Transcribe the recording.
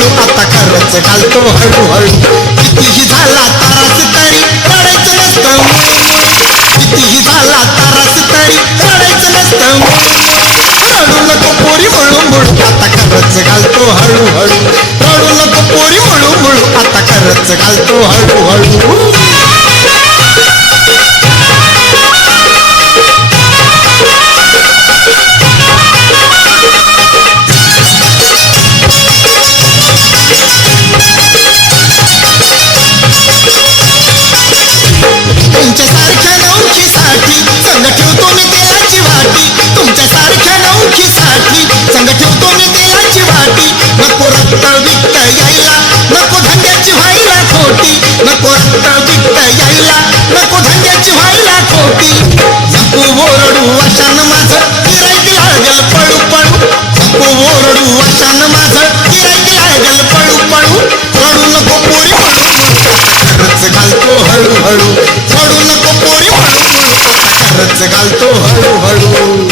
मुळू आता खरंच घालतो हळूहळू कितीही झाला तारास तरी रडायचं नसतं कितीही झाला तारास तरी रडायचं नसतं रडू नको पोरी मुळू मुळू आता खरंच घालतो हळूहळू रडू नको पोरी मुळू मुळू आता खरंच घालतो हळूहळू तुमच्यासारख्या नौकीसाठी संग ठेवतो मी तेलाची वाटी तुमच्यासारख्या नौकीसाठी संग ठेवतो मी तेलाची वाटी नको रक्त विकत यायला नको धंद्याची व्हायला खोटी नको रक्त विकत यायला नको धंद्याची व्हायला खोटी नको ओरडू अशान माझं गिराईक लागल पळू पळू नको ओरडू अशान माझं गिराईक लागल पळू पळू रडू नको पोरी खरंच घालतो हळूहळू रडू नको पोरी खरंच घालतो हळूहळू